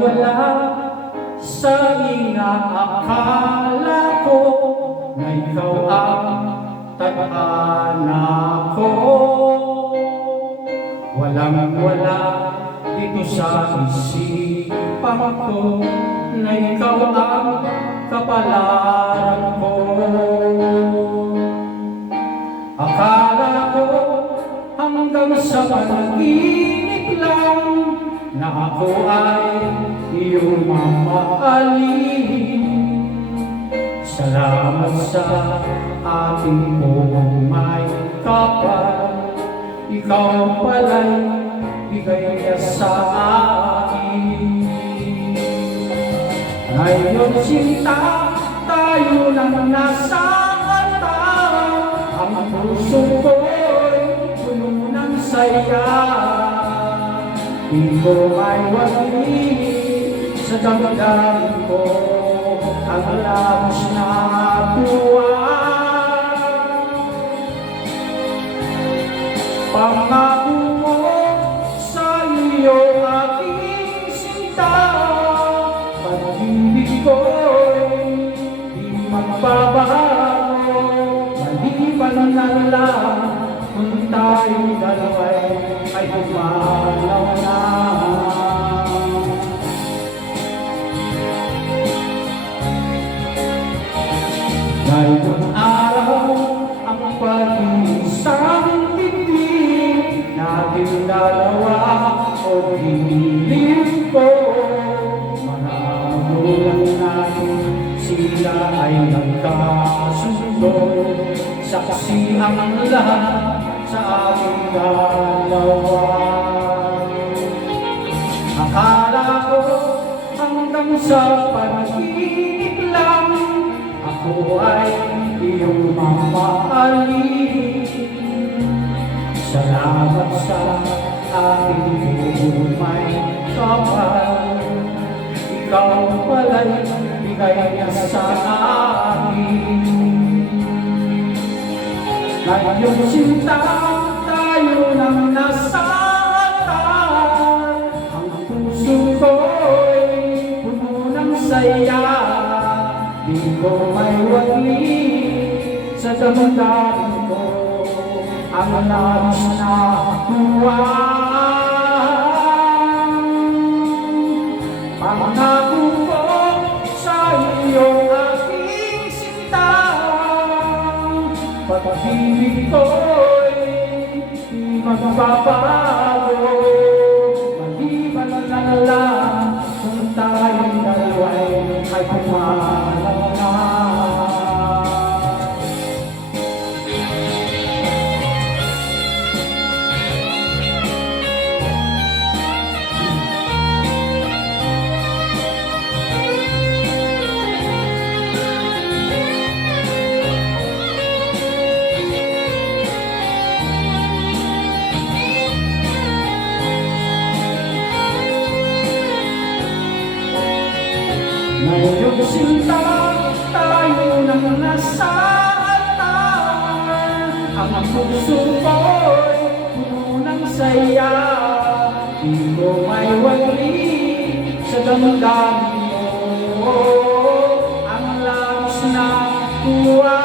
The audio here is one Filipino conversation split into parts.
wala sa inaakala ko na ikaw ang tadhana ko. Walang wala dito sa isipan ko na ikaw ang kapalaran ko. Akala ko hanggang sa panaginip lang na ako ay iyong mamahalin. Salamat sa ating may kapal, ikaw pala'y bigay niya sa akin. Ngayon sinta, tayo nang nasa kanta, ang puso ko'y puno ng saya. Di ko may wali sa damdamin ko ang labis na tuwa. Pangako mo sa iyo aking sinta, pag-ibig ko'y di magbabago. Maliban na lang kung tayong dalawa'y ay pumalaw na. Ngayong araw ang pag-iisang bibig natin dalawa o hiniling ko. Mga magulang natin, sila ay nagkasundo, saksi ang lahat sa ating dalawa. Akala ko hanggang sa panaginip lang ako ay iyong mamahalin. Salamat sa ating may kapal, ikaw pala'y bigay niya sa akin. Ngayong sinta, tayo nang nasa kanta, ang puso ko'y puno ng saya. Di ko may wali sa damdamin ko ang labis na tuwa. Pangako ko sa iyo aking sinta, pag-ibig ko'y di magbabago. Maliban na lang kung tayong dalawa'y ay pumalaw na. Ngayong sinta, tayo nang nasa altar, ang puso ko'y puno ng saya. Di ko may wali sa damdamin mo ang labis na tuwa.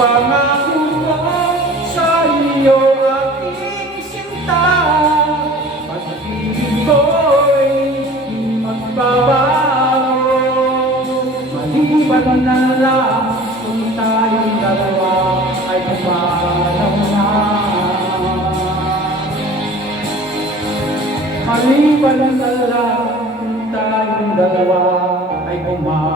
Pangako ko sa iyo aking sinta, pag-ibig ko'y di magbabago. Maliban na lang kung tayong dalawa ay pumalaw na. Maliban na lang kung tayong dalawa ay pumalaw na.